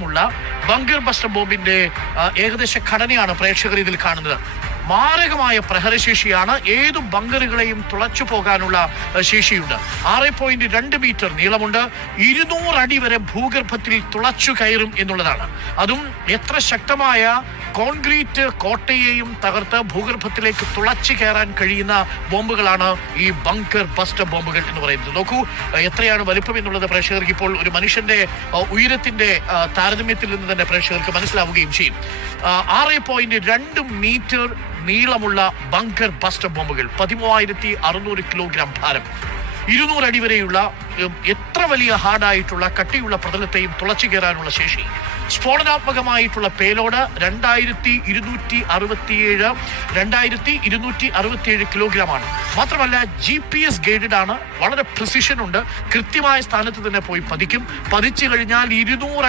നീളമുള്ള bunker buster ബോംബിന്റെ ഏകദേശ ഘടനയാണ് പ്രേക്ഷകർ ഇതിൽ കാണുന്നത്. മാരകമായ പ്രഹരശേഷിയാണ്. ഏതു ബങ്കറുകളെയും തുളച്ചു പോകാനുള്ള ശേഷിയുണ്ട്. 6.2 മീറ്റർ നീളമുണ്ട്. 200 അടി വരെ ഭൂഗർഭത്തിൽ തുളച്ചു കയറും എന്നുള്ളതാണ്. അതും എത്ര ശക്തമായ കോൺക്രീറ്റ് കോട്ടയെയും തകർത്ത് ഭൂഗർഭത്തിലേക്ക് തുളച്ചു കയറാൻ കഴിയുന്ന ബോംബുകളാണ് ഈ ബങ്കർ ബസ്റ്റർ ബോംബുകൾ എന്ന് പറയുന്നത്. നോക്കൂ എത്രയാണ് വലിപ്പം എന്നുള്ളത് പ്രേക്ഷകർക്ക് ഇപ്പോൾ ഒരു മനുഷ്യന്റെ ഉയരത്തിന്റെ താരതമ്യത്തിൽ നിന്ന് തന്നെ പ്രേക്ഷകർക്ക് മനസ്സിലാവുകയും ചെയ്യും. 6.2 മീറ്റർ നീളമുള്ള ബങ്കർ ബസ്റ്റർ ബോംബുകൾ, 13,600 കിലോഗ്രാം ഭാരം, 200 അടി വരെയുള്ള എത്ര വലിയ ഹാർഡായിട്ടുള്ള കട്ടിയുള്ള പ്രതലത്തെയും തുളച്ചു കയറാനുള്ള ശേഷി. സ്ഫോടനാത്മകമായിട്ടുള്ള പേലോഡ് 2267 കിലോഗ്രാമാണ്. മാത്രമല്ല GPS ഗൈഡഡ് ആണ്. വളരെ പ്രിസിഷൻ ഉണ്ട്. കൃത്യമായ സ്ഥാനത്ത് തന്നെ പോയി പതിക്കും. പതിച്ചു കഴിഞ്ഞാൽ 200 അടി